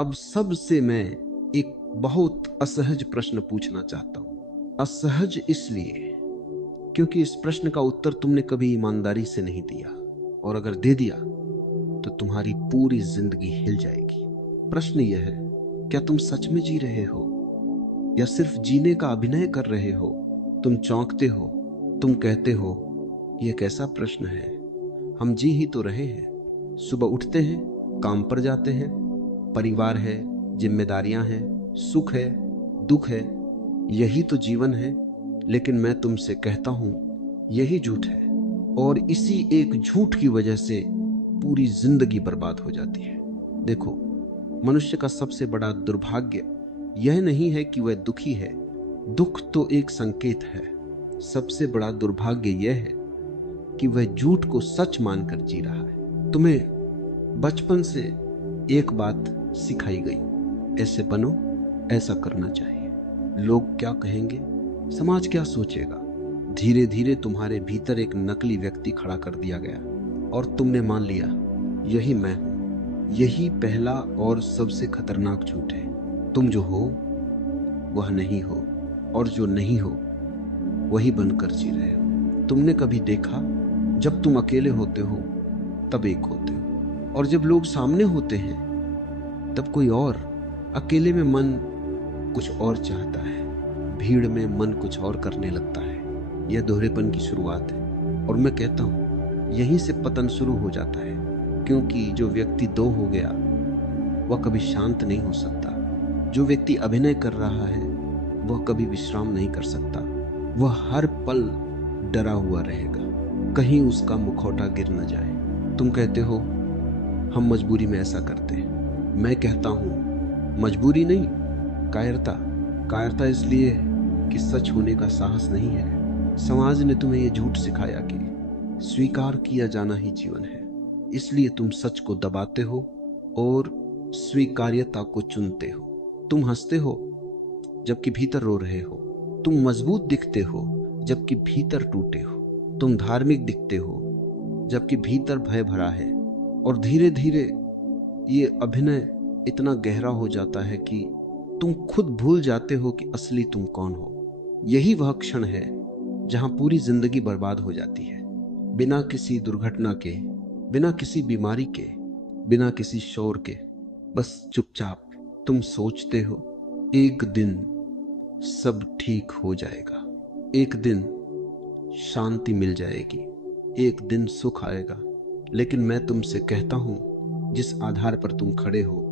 अब सबसे मैं एक बहुत असहज प्रश्न पूछना चाहता हूं। असहज इसलिए क्योंकि इस प्रश्न का उत्तर तुमने कभी ईमानदारी से नहीं दिया, और अगर दे दिया तो तुम्हारी पूरी जिंदगी हिल जाएगी। प्रश्न यह है, क्या तुम सच में जी रहे हो या सिर्फ जीने का अभिनय कर रहे हो? तुम चौंकते हो, तुम कहते हो यह कैसा प्रश्न है, हम जी ही तो रहे हैं। सुबह उठते हैं, काम पर जाते हैं, परिवार है, जिम्मेदारियां हैं, सुख है, दुख है, यही तो जीवन है। लेकिन मैं तुमसे कहता हूं यही झूठ है, और इसी एक झूठ की वजह से पूरी जिंदगी बर्बाद हो जाती है। देखो, मनुष्य का सबसे बड़ा दुर्भाग्य यह नहीं है कि वह दुखी है, दुख तो एक संकेत है। सबसे बड़ा दुर्भाग्य यह है कि वह झूठ को सच मानकर जी रहा है। तुम्हें बचपन से एक बात सिखाई गई, ऐसे बनो, ऐसा करना चाहिए। लोग क्या कहेंगे, समाज क्या सोचेगा। धीरे धीरे तुम्हारे भीतर एक नकली व्यक्ति खड़ा कर दिया गया और तुमने मान लिया यही मैं हूं। यही पहला और सबसे खतरनाक झूठ है। तुम जो हो वह नहीं हो, और जो नहीं हो वही बनकर जी रहे हो। तुमने कभी देखा, जब तुम अकेले होते हो तब एक होते हो, और जब लोग सामने होते हैं तब कोई और। अकेले में मन कुछ और चाहता है, भीड़ में मन कुछ और करने लगता है। यह दोहरेपन की शुरुआत है, और मैं कहता हूं यहीं से पतन शुरू हो जाता है। क्योंकि जो व्यक्ति दो हो गया वह कभी शांत नहीं हो सकता। जो व्यक्ति अभिनय कर रहा है वह कभी विश्राम नहीं कर सकता। वह हर पल डरा हुआ रहेगा, कहीं उसका मुखौटा गिर न जाए। तुम कहते हो हम मजबूरी में ऐसा करते हैं। मैं कहता हूं मजबूरी नहीं, कायरता। कायरता इसलिए कि सच होने का साहस नहीं है। समाज ने तुम्हें यह झूठ सिखाया कि स्वीकार किया जाना ही जीवन है, इसलिए तुम सच को दबाते हो और स्वीकार्यता को चुनते हो। तुम हंसते हो जबकि भीतर रो रहे हो। तुम मजबूत दिखते हो जबकि भीतर टूटे हो। तुम धार्मिक दिखते हो जबकि भीतर भय भरा है। और धीरे धीरे ये अभिनय इतना गहरा हो जाता है कि तुम खुद भूल जाते हो कि असली तुम कौन हो। यही वह क्षण है जहां पूरी जिंदगी बर्बाद हो जाती है, बिना किसी दुर्घटना के, बिना किसी बीमारी के, बिना किसी शोर के। बस चुपचाप तुम सोचते हो एक दिन सब ठीक हो जाएगा, एक दिन शांति मिल जाएगी, एक दिन सुख आएगा। लेकिन मैं तुमसे कहता हूं जिस आधार पर तुम खड़े हो